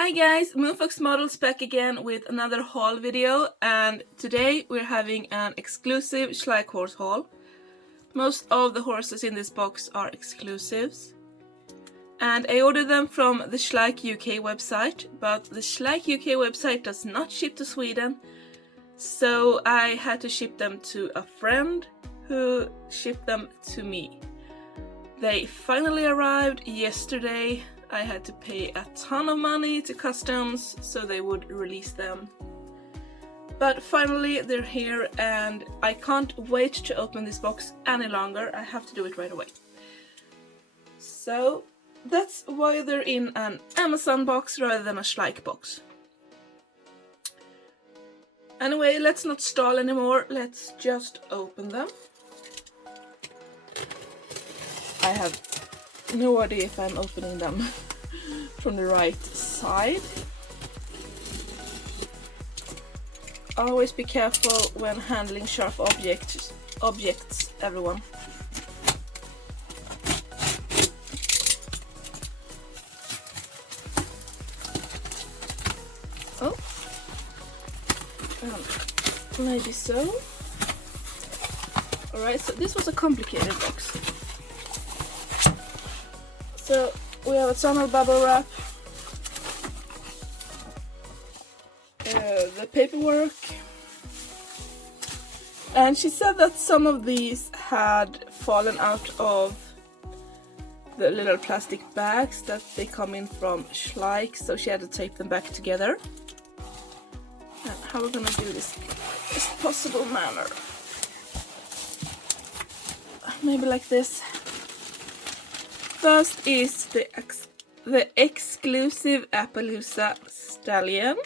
Hi guys, Moonfox Models back again with another haul video, and today we're having an exclusive Schleich horse haul. Most of the horses in this box are exclusives, and I ordered them from the Schleuch UK website, but the Schleuch UK website does not ship to Sweden, so I had to ship them to a friend who shipped them to me. They finally arrived yesterday. I had to pay a ton of money to customs so they would release them. But finally they're here and I can't wait to open this box any longer. I have to do it right away. So that's why they're in an Amazon box rather than a Schleich box. Anyway, let's not stall anymore. Let's just open them. I have no idea if I'm opening them from the right side. Always be careful when handling sharp objects everyone. Oh, maybe so. Alright, so this was a complicated box. So we have a tunnel bubble wrap, the paperwork, and she said that some of these had fallen out of the little plastic bags that they come in from Schleich, so she had to tape them back together. And how we're gonna do this in the best possible manner. Maybe like this. First is the exclusive Appaloosa Stallion.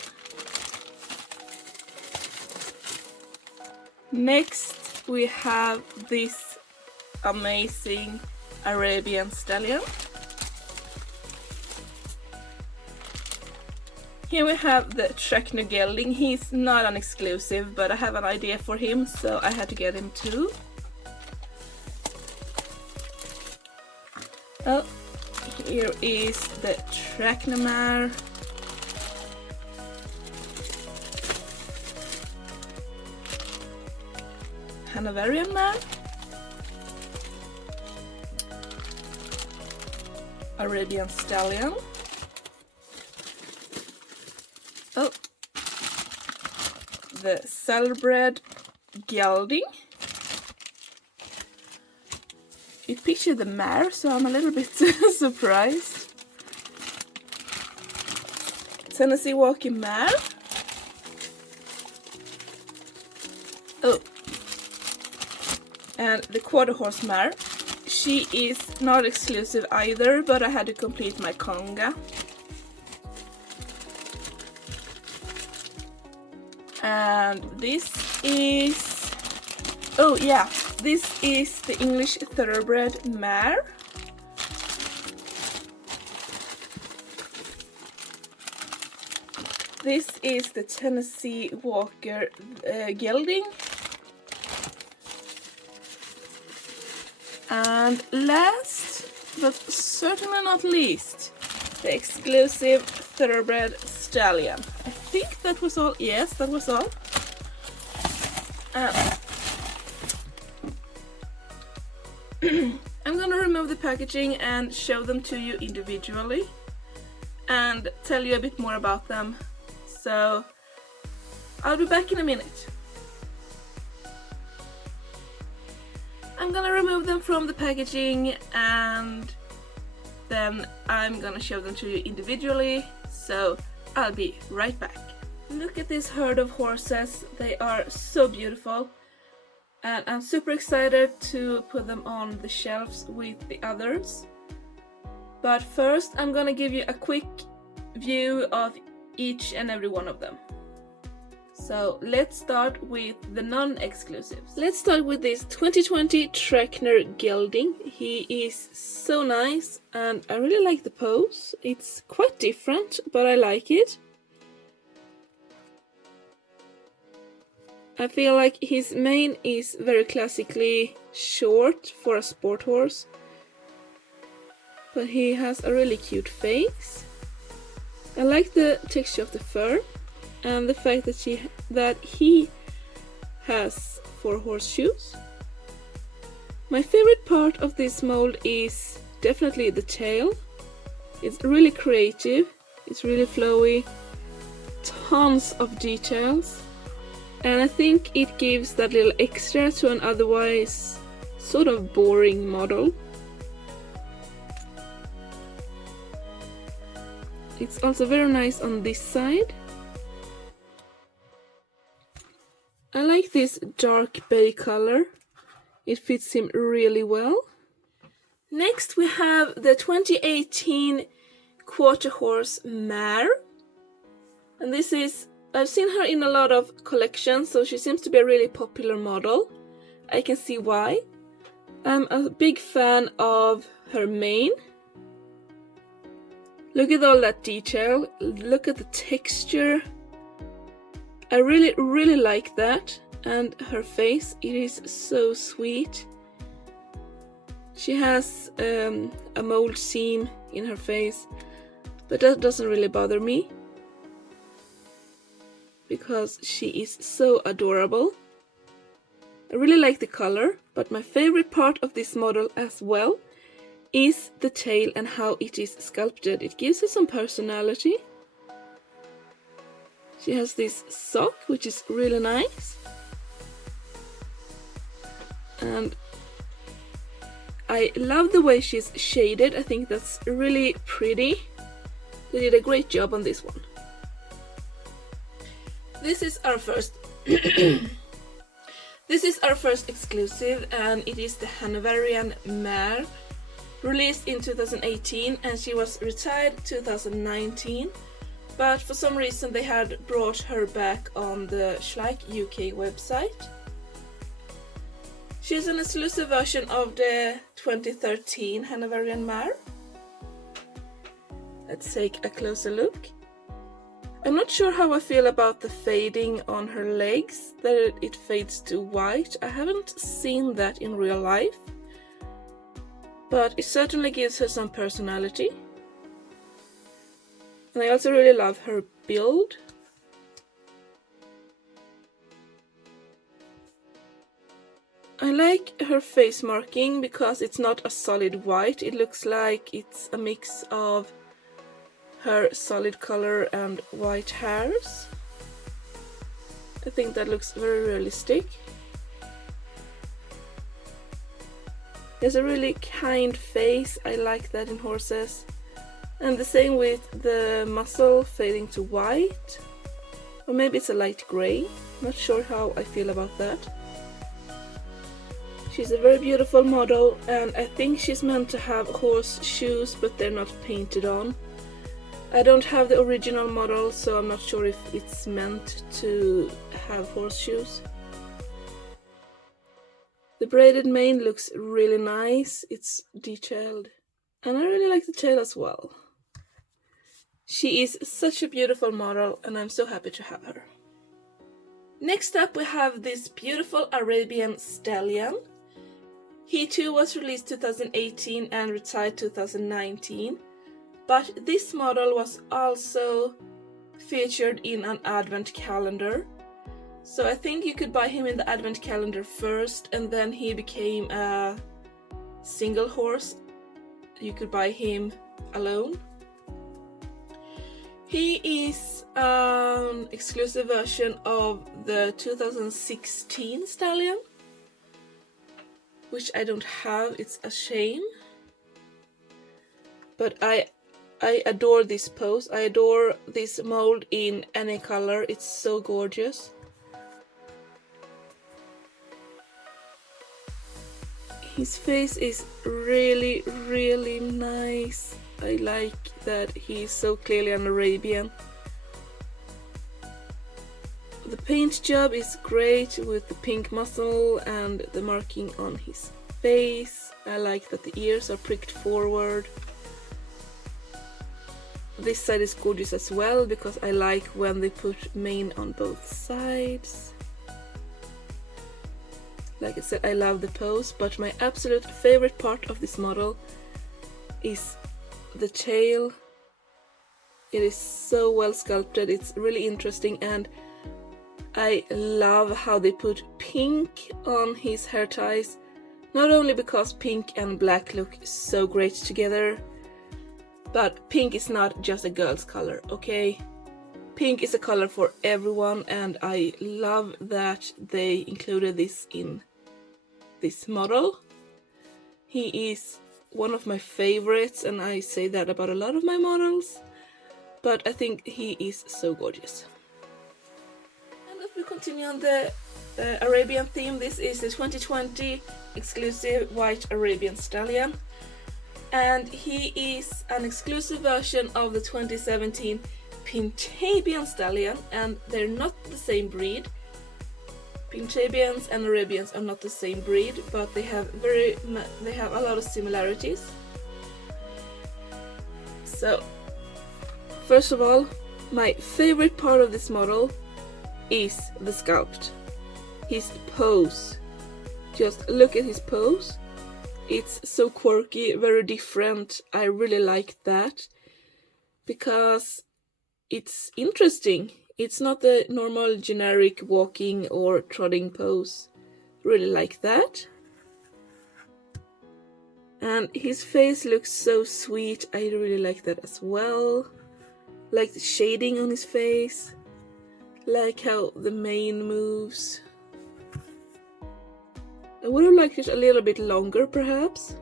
Next we have this amazing Arabian Stallion. Here we have the Trakehner gelding. He's not an exclusive, but I have an idea for him, so I had to get him too. Oh, here is the Trakehner mare. Hanoverian mare. Arabian Stallion. Oh, the Saddlebred gelding. You picture the mare, so I'm a little bit surprised. Tennessee walking mare. Oh, and the quarter horse mare. She is not exclusive either, but I had to complete my conga. And this is, oh yeah, this is the English thoroughbred mare. This is the Tennessee Walker gelding. And last, but certainly not least, the exclusive thoroughbred stallion. I think that was all. Yes, that was all. I'm gonna remove the packaging and show them to you individually and tell you a bit more about them. So I'll be back in a minute. I'm gonna remove them from the packaging and then I'm gonna show them to you individually. So I'll be right back. Look at this herd of horses. They are so beautiful. And I'm super excited to put them on the shelves with the others. But first I'm gonna give you a quick view of each and every one of them. So let's start with the non-exclusives. Let's start with this 2020 Trakehner gelding. He is so nice and I really like the pose. It's quite different, but I like it. I feel like his mane is very classically short for a sport horse, but he has a really cute face. I like the texture of the fur and the fact that he has 4 horseshoes. My favorite part of this mold is definitely the tail. It's really creative, it's really flowy, tons of details, and I think it gives that little extra to an otherwise sort of boring model. It's also very nice on this side. I like this dark bay color. It fits him really well. Next we have the 2018 quarter horse mare. And this is, I've seen her in a lot of collections, so she seems to be a really popular model. I can see why. I'm a big fan of her mane. Look at all that detail, look at the texture. I really like that. And her face, it is so sweet. She has a mold seam in her face, but that doesn't really bother me because she is so adorable. I really like the color, but my favorite part of this model as well is the tail and how it is sculpted. It gives her some personality. She has this sock, which is really nice. And I love the way she's shaded. I think that's really pretty. They did a great job on this one. This is our first This is our first exclusive, and it is the Hanoverian mare, released in 2018, and she was retired 2019, but for some reason they had brought her back on the Schleuch UK website. She's an exclusive version of the 2013 Hanoverian mare. Let's take a closer look. I'm not sure how I feel about the fading on her legs, that it fades to white. I haven't seen that in real life, but it certainly gives her some personality. And I also really love her build. I like her face marking because it's not a solid white. It looks like it's a mix of her solid color and white hairs. I think that looks very realistic. There's a really kind face. I like that in horses. And the same with the muzzle fading to white. Or maybe it's a light grey. Not sure how I feel about that. She's a very beautiful model, and I think she's meant to have horseshoes, but they're not painted on. I don't have the original model, so I'm not sure if it's meant to have horseshoes. The braided mane looks really nice, it's detailed, and I really like the tail as well. She is such a beautiful model, and I'm so happy to have her. Next up we have this beautiful Arabian Stallion. He too was released 2018 and retired 2019. But this model was also featured in an advent calendar. So I think you could buy him in the advent calendar first, and then he became a single horse. You could buy him alone. He is an exclusive version of the 2016 Stallion, which I don't have. It's a shame. But I adore this pose. I adore this mold in any color. It's so gorgeous. His face is really, really nice. I like that he's so clearly an Arabian. The paint job is great with the pink muzzle and the marking on his face. I like that the ears are pricked forward. This side is gorgeous as well because I like when they put mane on both sides. Like I said, I love the pose, but my absolute favorite part of this model is the tail It is so well sculpted, it's really interesting, and I love how they put pink on his hair ties. Not only because pink and black look so great together, but pink is not just a girl's color, okay? Pink is a color for everyone, and I love that they included this in this model. He is one of my favorites, and I say that about a lot of my models, but I think he is so gorgeous. And if we continue on the Arabian theme, this is the 2020 exclusive white Arabian Stallion, and he is an exclusive version of the 2017 Pintabian Stallion, and they're not the same breed. Pintabians and Arabians are not the same breed, but they have a lot of similarities. So, first of all, my favorite part of this model is the sculpt. His pose. Just look at his pose. It's so quirky, very different. I really like that because it's interesting. It's not the normal generic walking or trotting pose. Really like that. And his face looks so sweet. I really like that as well. Like the shading on his face. Like how the mane moves. I would have liked it a little bit longer perhaps.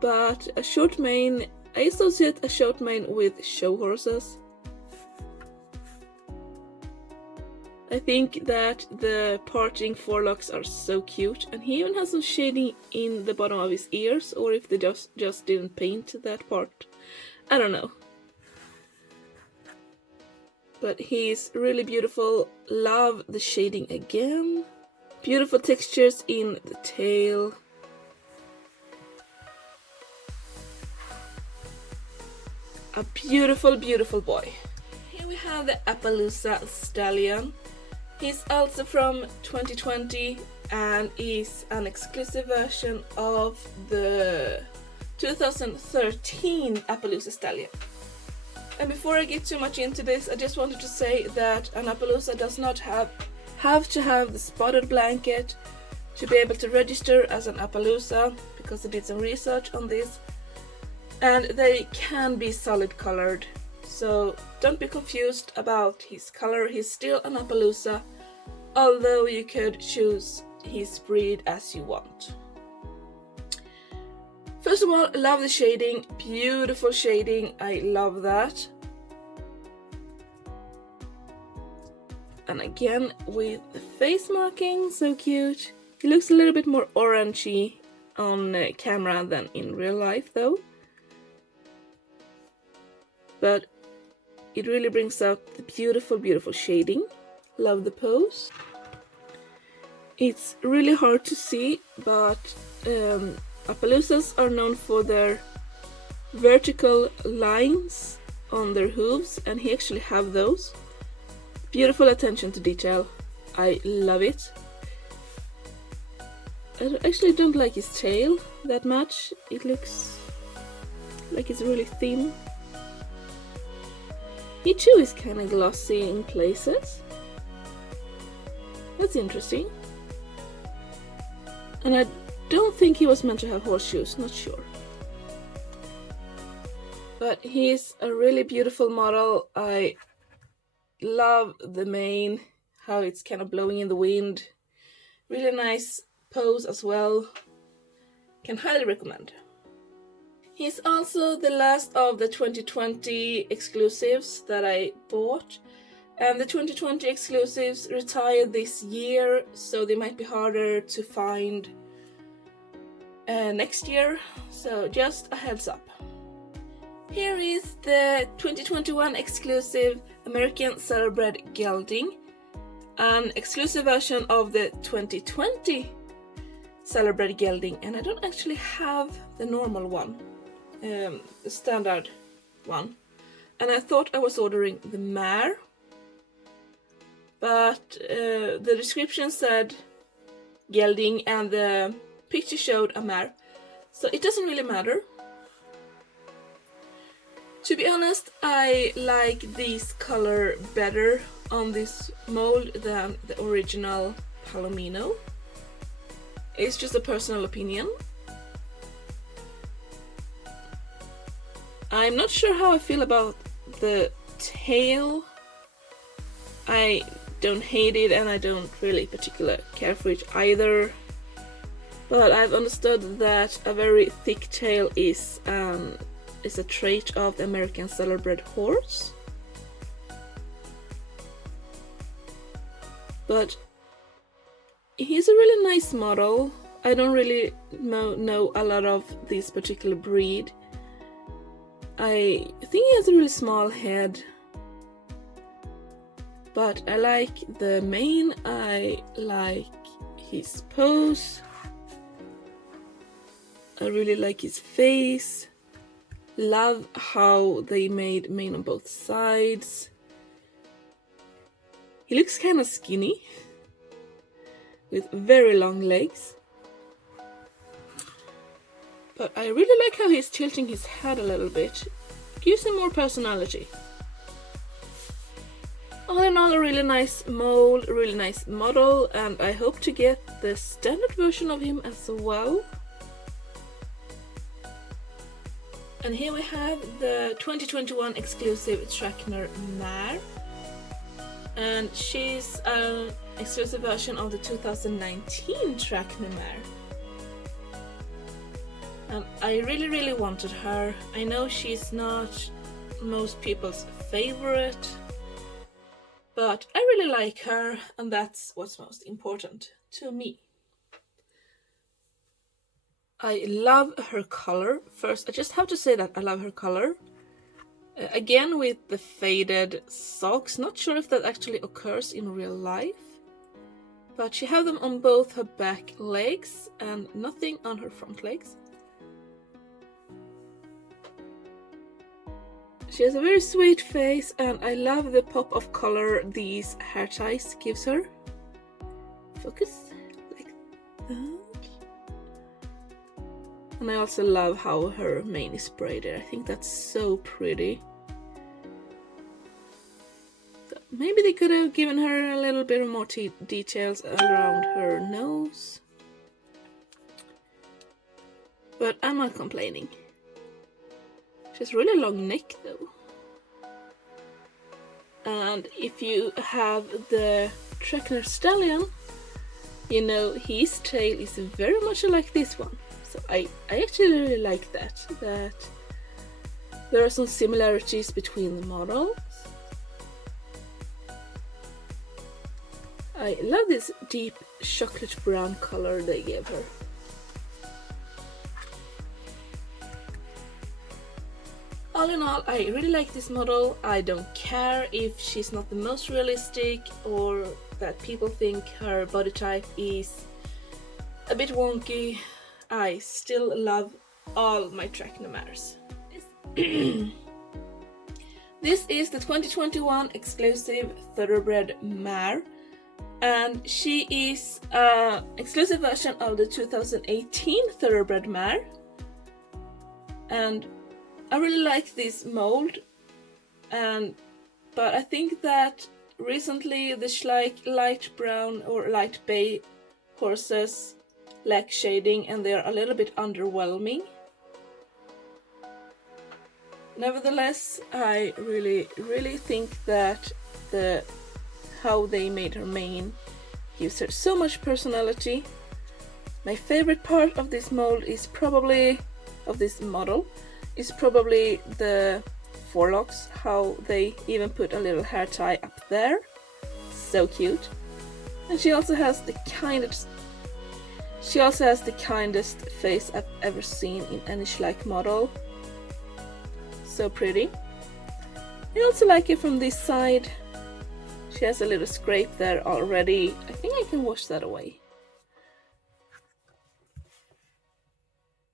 But a short mane, I associate a short mane with show horses. I think that the parting forelocks are so cute, and he even has some shading in the bottom of his ears, or if they just didn't paint that part. I don't know. But he's really beautiful. Love the shading again. Beautiful textures in the tail. A beautiful, beautiful boy. Here we have the Appaloosa Stallion. He's also from 2020 and is an exclusive version of the 2013 Appaloosa Stallion. And before I get too much into this, I just wanted to say that an Appaloosa does not have to have the spotted blanket to be able to register as an Appaloosa, because I did some research on this, and they can be solid colored. So don't be confused about his color, he's still an Appaloosa, although you could choose his breed as you want. First of all, I love the shading, beautiful shading, I love that. And again with the face marking, so cute. He looks a little bit more orangey on camera than in real life though. But it really brings out the beautiful, beautiful shading. Love the pose. It's really hard to see, but Appaloosas are known for their vertical lines on their hooves, and he actually have those. Beautiful attention to detail. I love it. I actually don't like his tail that much. It looks like it's really thin. He too is kind of glossy in places. That's interesting. And I don't think he was meant to have horseshoes, not sure. But he's a really beautiful model. I love the mane, how it's kind of blowing in the wind. Really nice pose as well. Can highly recommend. He's also the last of the 2020 exclusives that I bought. And the 2020 exclusives retired this year, so they might be harder to find next year. So just a heads up. Here is the 2021 exclusive American Saddlebred gelding. An exclusive version of the 2020 Saddlebred gelding. And I don't actually have the normal one. The standard one, and I thought I was ordering the mare, but the description said gelding and the picture showed a mare, so it doesn't really matter. To be honest, I like this color better on this mold than the original Palomino. It's just a personal opinion. I'm not sure how I feel about the tail. I don't hate it and I don't really particularly care for it either. But I've understood that a very thick tail is a trait of the American Saddlebred horse. But he's a really nice model. I don't really know a lot of this particular breed. I think he has a really small head. But I like the mane, I like his pose. I really like his face. Love how they made mane on both sides. He looks kind of skinny with very long legs. But I really like how he's tilting his head a little bit. Gives him more personality. All in all, a really nice mold, a really nice model, and I hope to get the standard version of him as well. And here we have the 2021 exclusive Trakehner mare. And she's an exclusive version of the 2019 Trakehner mare. And I really wanted her. I know she's not most people's favorite, but I really like her, and that's what's most important to me. I love her color. First, I just have to say that I love her color. Again, with the faded socks. Not sure if that actually occurs in real life. But she has them on both her back legs and nothing on her front legs. She has a very sweet face, and I love the pop of color these hair ties gives her. Focus, like that. And I also love how her mane is braided. I think that's so pretty. So maybe they could have given her a little bit more details around her nose. But I'm not complaining. She has really long neck though. And if you have the Trakehner Stallion, you know his tail is very much like this one. So I actually really like that there are some similarities between the models. I love this deep chocolate brown color they gave her. All in all, I really like this model. I don't care if she's not the most realistic or that people think her body type is a bit wonky. I still love all my Trakehner mares. This is the 2021 exclusive thoroughbred mare, and she is an exclusive version of the 2018 thoroughbred mare. And I really like this mold, but I think that recently the Schleuch light brown or light bay horses lack shading and they are a little bit underwhelming. Nevertheless, I really think that how they made her mane gives her so much personality. My favorite part of this mold is probably the forelocks, how they even put a little hair tie up there. So cute. And she also has the kindest face I've ever seen in any Schleich model. So pretty. I also like it from this side. She has a little scrape there already. I think I can wash that away.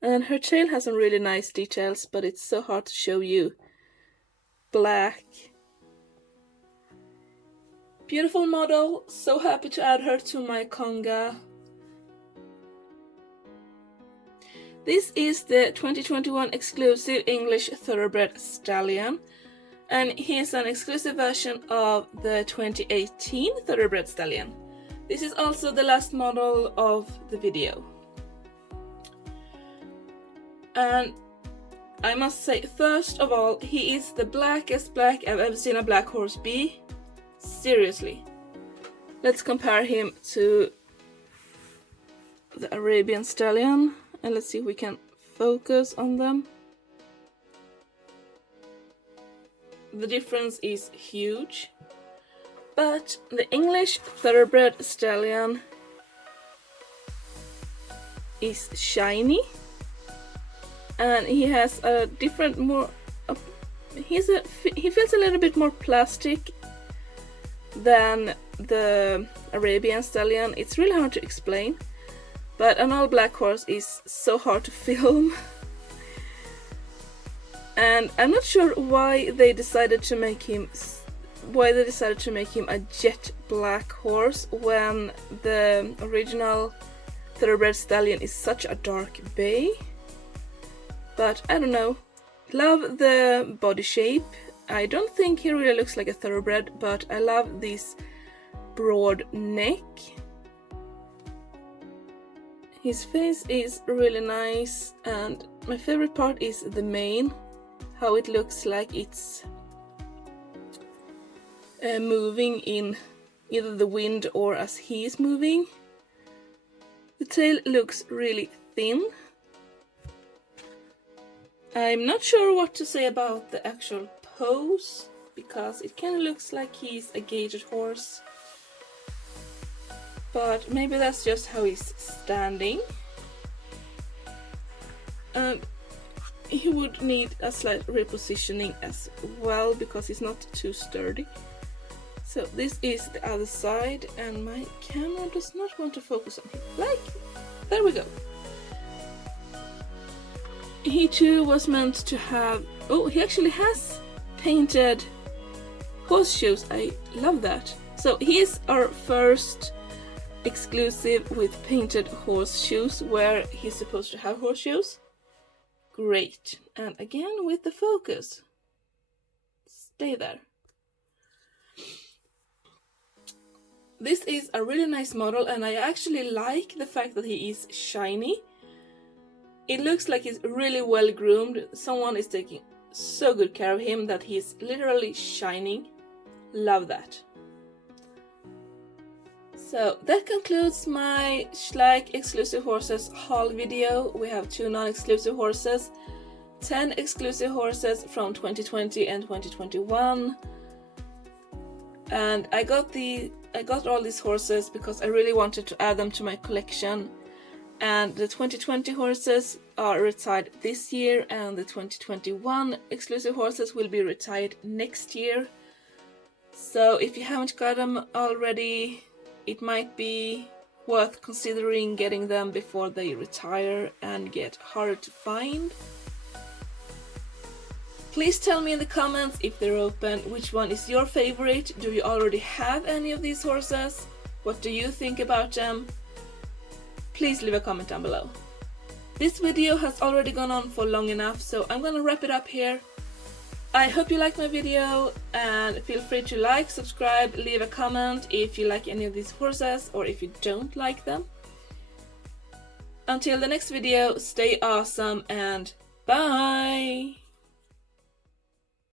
And her tail has some really nice details, but it's so hard to show you. Black. Beautiful model. So happy to add her to my conga. This is the 2021 exclusive English thoroughbred stallion, and here's an exclusive version of the 2018 thoroughbred stallion. This is also the last model of the video. And I must say, first of all, he is the blackest black I've ever seen a black horse be. Seriously. Let's compare him to the Arabian Stallion, and let's see if we can focus on them. The difference is huge, but the English thoroughbred stallion is shiny, and he has a different, he feels a little bit more plastic than the Arabian Stallion. It's really hard to explain, but an all black horse is so hard to film. And I'm not sure why they decided to make him a jet black horse when the original thoroughbred stallion is such a dark bay. But I don't know. Love the body shape. I don't think he really looks like a thoroughbred, but I love this broad neck. His face is really nice, and my favorite part is the mane, how it looks like it's moving in either the wind or as he is moving. The tail looks really thin. I'm not sure what to say about the actual pose, because it kind of looks like he's a gaited horse. But maybe that's just how he's standing. And he would need a slight repositioning as well, because he's not too sturdy. So this is the other side, and my camera does not want to focus on him. There we go. He too was meant to have... Oh, he actually has painted horseshoes. I love that. So he's our first exclusive with painted horseshoes, where he's supposed to have horseshoes. Great. And again with the focus. Stay there. This is a really nice model, and I actually like the fact that he is shiny. It looks like he's really well groomed. Someone is taking so good care of him that he's literally shining. Love that. So that concludes my Schleich exclusive horses haul video. We have 2 non-exclusive horses, 10 exclusive horses from 2020 and 2021. And I got all these horses because I really wanted to add them to my collection. And the 2020 horses are retired this year, and the 2021 exclusive horses will be retired next year. So if you haven't got them already, it might be worth considering getting them before they retire and get harder to find. Please tell me in the comments, if they're open, which one is your favorite. Do you already have any of these horses? What do you think about them? Please leave a comment down below. This video has already gone on for long enough, so I'm gonna wrap it up here. I hope you liked my video, and feel free to like, subscribe, leave a comment if you like any of these horses or if you don't like them. Until the next video, stay awesome and bye!